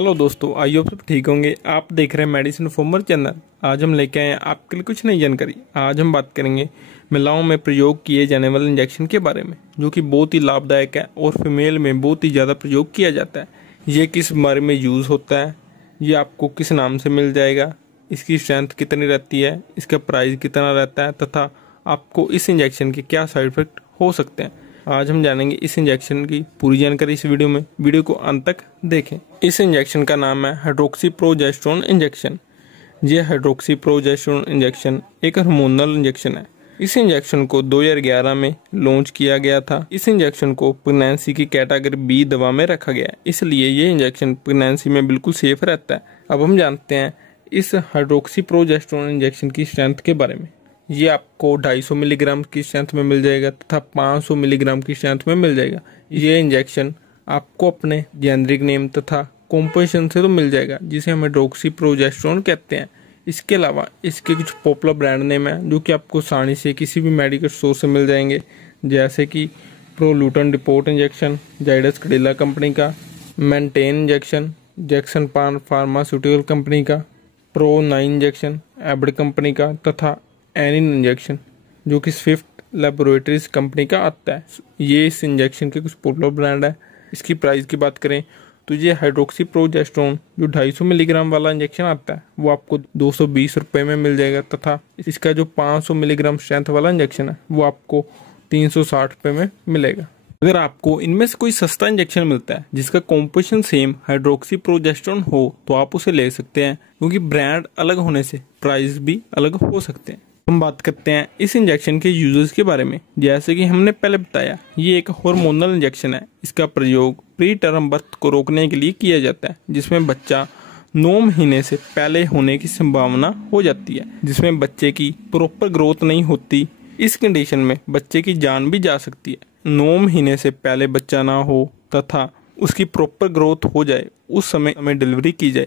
Hello दोस्तों, आइए आप सब ठीक होंगे। आप देख रहे हैं मेडिसिन फॉर्मर चैनल। आज हम लेके आए हैं आपके लिए कुछ नई जानकारी। आज हम बात करेंगे महिलाओं में प्रयोग किए जाने वाले इंजेक्शन के बारे में, जो कि बहुत ही लाभदायक है और फीमेल में बहुत ही ज़्यादा प्रयोग किया जाता है। ये किस बारे में यूज़ होता है, ये आपको किस नाम से मिल जाएगा, इसकी स्ट्रेंथ कितनी रहती है, इसका प्राइस कितना रहता है तथा आपको इस इंजेक्शन के क्या साइड इफेक्ट हो सकते हैं। आज हम जानेंगे इस इंजेक्शन की पूरी जानकारी इस वीडियो में। वीडियो को अंत तक देखें। इस इंजेक्शन का नाम है हाइड्रोक्सीप्रोजेस्टेरोन इंजेक्शन। ये हाइड्रोक्सीप्रोजेस्टेरोन इंजेक्शन एक हार्मोनल इंजेक्शन है। इस इंजेक्शन को 2011 में लॉन्च किया गया था। इस इंजेक्शन को प्रेगनेंसी की कैटेगरी बी दवा में रखा गया है, इसलिए ये इंजेक्शन प्रेगनेंसी में बिल्कुल सेफ रहता है। अब हम जानते हैं इस हाइड्रोक्सीप्रोजेस्टेरोन इंजेक्शन की स्ट्रेंथ के बारे में। ये आपको 250 मिलीग्राम की स्ट्रेंथ में मिल जाएगा तथा 500 मिलीग्राम की स्ट्रेंथ में मिल जाएगा। ये इंजेक्शन आपको अपने जेनरिक नेम तथा कॉम्पोजिशन से तो मिल जाएगा, जिसे हम हाइड्रोक्सीप्रोजेस्टेरोन कहते हैं। इसके अलावा इसके कुछ पॉपुलर ब्रांड नेम है, जो कि आपको आसानी से किसी भी मेडिकल स्टोर से मिल जाएंगे, जैसे कि Proluton depot injection Zydus Cadila company का, मेंटेन injection Jagsonpal pharmaceutical company का, प्रो9 इंजेक्शन एबड कंपनी का तथा एनिन इंजेक्शन जो कि स्विफ्ट लेबोरेटरीज कंपनी का आता है। ये इस इंजेक्शन के कुछ पॉपुलर ब्रांड है। इसकी प्राइस की बात करें तो ये हाइड्रोक्सीप्रोजेस्टेरोन जो 250 मिलीग्राम वाला इंजेक्शन आता है वो आपको 220 रुपये में मिल जाएगा तथा इसका जो 500 मिलीग्राम स्ट्रेंथ वाला इंजेक्शन है वो आपको 360 रुपये में मिलेगा। अगर आपको इनमें से कोई सस्ता इंजेक्शन मिलता है जिसका कॉम्पोजिशन सेम हाइड्रोक्सीप्रोजेस्टेरोन हो तो आप उसे ले सकते हैं, क्योंकि ब्रांड अलग होने से प्राइस भी अलग हो सकते हैं। हम बात करते हैं इस इंजेक्शन के यूजेस के बारे में। जैसे कि हमने पहले बताया, ये एक हार्मोनल इंजेक्शन है। इसका प्रयोग प्री टर्म बर्थ को रोकने के लिए किया जाता है, जिसमें बच्चा 9 महीने से पहले होने की संभावना हो जाती है, जिसमें बच्चे की प्रॉपर ग्रोथ नहीं होती। इस कंडीशन में बच्चे की जान भी जा सकती है। 9 महीने से पहले बच्चा ना हो तथा उसकी प्रॉपर ग्रोथ हो जाए, उस समय हमें डिलीवरी की जाए।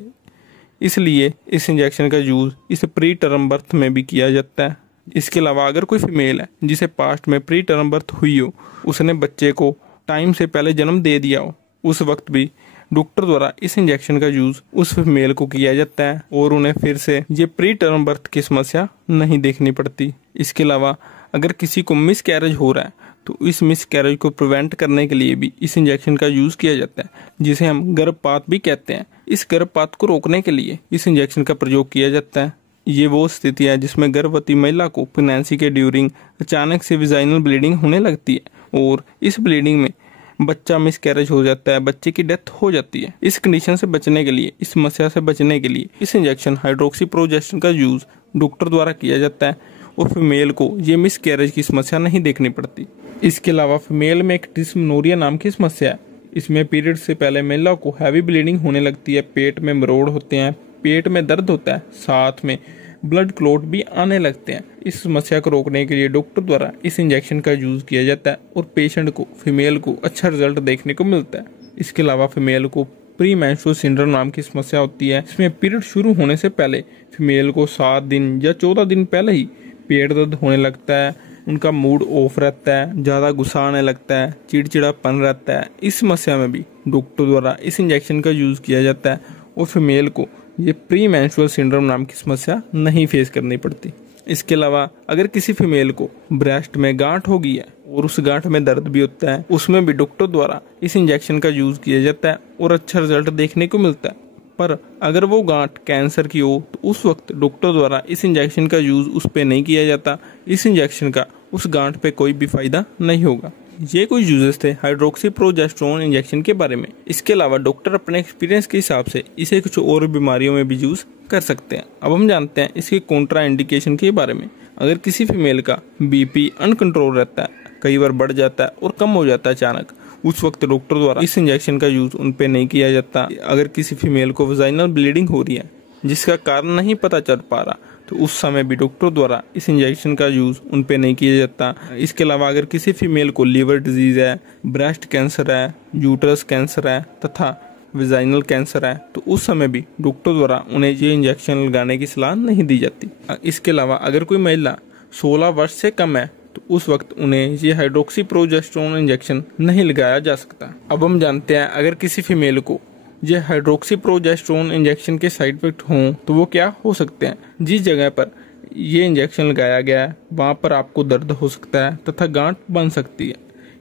इसलिए इस इंजेक्शन का यूज़ इस प्री टर्म बर्थ में भी किया जाता है। इसके अलावा अगर कोई फीमेल है जिसे पास्ट में प्री टर्म बर्थ हुई हो, उसने बच्चे को टाइम से पहले जन्म दे दिया हो, उस वक्त भी डॉक्टर द्वारा इस इंजेक्शन का यूज़ उस फीमेल को किया जाता है और उन्हें फिर से ये प्री टर्म बर्थ की समस्या नहीं देखनी पड़ती। इसके अलावा अगर किसी को मिस कैरेज हो रहा है तो इस मिस कैरेज को प्रिवेंट करने के लिए भी इस इंजेक्शन का यूज़ किया जाता है, जिसे हम गर्भपात भी कहते हैं। इस गर्भपात को रोकने के लिए इस इंजेक्शन का प्रयोग किया जाता है। ये वो स्थिति है जिसमें गर्भवती महिला को प्रेगनेंसी के ड्यूरिंग अचानक से विजाइनल ब्लीडिंग होने लगती है और इस ब्लीडिंग में बच्चा मिस कैरेज हो जाता है, बच्चे की डेथ हो जाती है। इस कंडीशन से बचने के लिए, इस समस्या से बचने के लिए इस इंजेक्शन हाइड्रोक्सीप्रोजेस्टेरोन का यूज़ डॉक्टर द्वारा किया जाता है और फीमेल को ये मिस कैरेज की समस्या नहीं देखनी पड़ती। इसके अलावा फीमेल में एक डिस्मेनोरिया नाम की समस्या है। इसमें पीरियड से पहले महिला को हैवी ब्लीडिंग होने लगती है, पेट में मरोड़ होते हैं, पेट में दर्द होता है, साथ में ब्लड क्लॉट भी आने लगते हैं। इस समस्या को रोकने के लिए डॉक्टर द्वारा इस इंजेक्शन का यूज़ किया जाता है और पेशेंट को, फीमेल को अच्छा रिजल्ट देखने को मिलता है। इसके अलावा फीमेल को प्री मेंस्ट्रुअल सिंड्रोम नाम की समस्या होती है। इसमें पीरियड शुरू होने से पहले फीमेल को 7 दिन या 14 दिन पहले ही पेट दर्द होने लगता है, उनका मूड ऑफ रहता है, ज़्यादा गुस्सा आने लगता है, चिड़चिड़ापन रहता है। इस समस्या में भी डॉक्टर द्वारा इस इंजेक्शन का यूज़ किया जाता है और फीमेल को ये प्री मेंस्ट्रुअल सिंड्रोम नाम की समस्या नहीं फेस करनी पड़ती। इसके अलावा अगर किसी फीमेल को ब्रेस्ट में गांठ हो गई है और उस गांठ में दर्द भी होता है, उसमें भी डॉक्टर द्वारा इस इंजेक्शन का यूज़ किया जाता है और अच्छा रिजल्ट देखने को मिलता है। पर अगर वो गांठ कैंसर की हो तो उस वक्त डॉक्टर द्वारा इस इंजेक्शन का यूज़ उस पर नहीं किया जाता। इस इंजेक्शन का उस गांठ पे कोई भी फायदा नहीं होगा। ये कुछ यूजेस थे हाइड्रोक्सीप्रोजेस्टेरोन इंजेक्शन के बारे में। इसके अलावा डॉक्टर अपने एक्सपीरियंस के हिसाब से इसे कुछ और बीमारियों में भी यूज़ कर सकते हैं। अब हम जानते हैं इसके कॉन्ट्रा इंडिकेशन के बारे में। अगर किसी फीमेल का बीपी अनकंट्रोल रहता है, कई बार बढ़ जाता है और कम हो जाता है अचानक, उस वक्त डॉक्टर द्वारा इस इंजेक्शन का यूज़ उन पे नहीं किया जाता। अगर किसी फीमेल को वजाइनल ब्लीडिंग हो रही है जिसका कारण नहीं पता चल पा रहा, तो उस समय भी डॉक्टर द्वारा इस इंजेक्शन का यूज़ उन पे नहीं किया जाता। इसके अलावा अगर किसी फीमेल को लीवर डिजीज़ है, ब्रेस्ट कैंसर है, यूट्रस कैंसर है तथा विजाइनल कैंसर है, तो उस समय भी डॉक्टर द्वारा उन्हें ये इंजेक्शन लगाने की सलाह नहीं दी जाती। इसके अलावा अगर कोई महिला 16 वर्ष से कम है तो उस वक्त उन्हें ये हाइड्रोक्सीप्रोजेस्टेरोन इंजेक्शन नहीं लगाया जा सकता। अब हम जानते हैं अगर किसी फीमेल को ये हाइड्रोक्सीप्रोजेस्टेरोन इंजेक्शन के साइड इफेक्ट हों तो वो क्या हो सकते हैं। जिस जगह पर ये इंजेक्शन लगाया गया है वहाँ पर आपको दर्द हो सकता है तथा गांठ बन सकती है।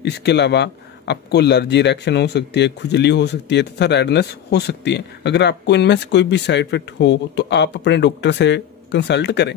इसके अलावा आपको एलर्जी रिएक्शन हो सकती है, खुजली हो सकती है तथा रेडनेस हो सकती है। अगर आपको इनमें से कोई भी साइड इफेक्ट हो तो आप अपने डॉक्टर से कंसल्ट करें।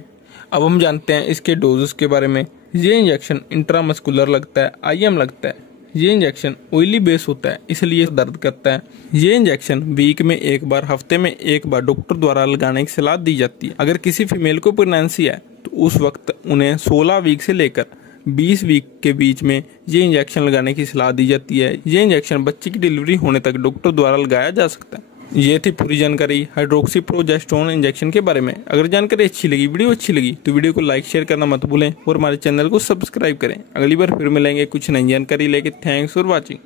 अब हम जानते हैं इसके डोजेस के बारे में। ये इंजेक्शन इंट्रामस्कुलर लगता है, IM लगता है। ये इंजेक्शन ऑयली बेस होता है इसलिए दर्द करता है। ये इंजेक्शन वीक में एक बार, हफ्ते में एक बार डॉक्टर द्वारा लगाने की सलाह दी जाती है। अगर किसी फीमेल को प्रेगनेंसी है तो उस वक्त उन्हें 16 वीक से लेकर 20 वीक के बीच में ये इंजेक्शन लगाने की सलाह दी जाती है। ये इंजेक्शन बच्चे की डिलीवरी होने तक डॉक्टर द्वारा लगाया जा सकता है। ये थी पूरी जानकारी हाइड्रोक्सीप्रोजेस्टेरोन इंजेक्शन के बारे में। अगर जानकारी अच्छी लगी, वीडियो अच्छी लगी तो वीडियो को लाइक शेयर करना मत भूलें और हमारे चैनल को सब्सक्राइब करें। अगली बार फिर मिलेंगे कुछ नई जानकारी लेके। Thanks for watching.